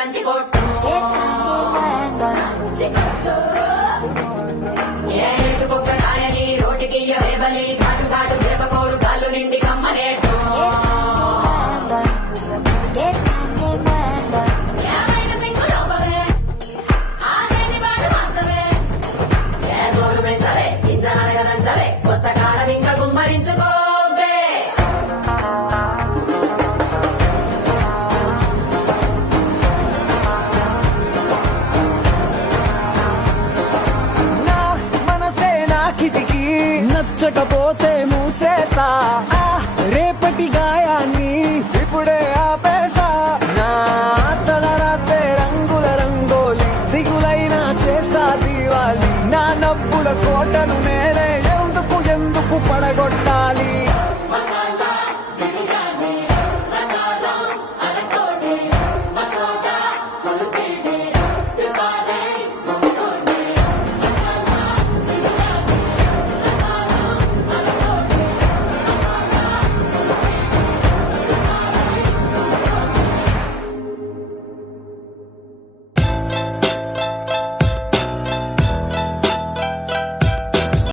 దంచి కొట్టు ఏటుకొక్క కాయని రోటికి వేబలి ఘాటు ఘాటు మిరపకోరు కాళ్ళు నిండి కమ్మనేట్టు ఏమైనా సింగు లోపవే ఆ సేని బాటు మంచవే ఏ జోరు పెంచవే గింజనగా దంచవే కొత్త కాలం ఇంకా గుమ్మరించుకోవే నా మనసే నా కిటికీ నచ్చకపోతే మూసేస్తా ఆ రేపటి గాయాన్ని ఇప్పుడే ఆపేస్తా నా తలరాతే రంగుల రంగోలి దిగులైనా చేస్తా దీవాలి నా నవ్వుల కోటను నే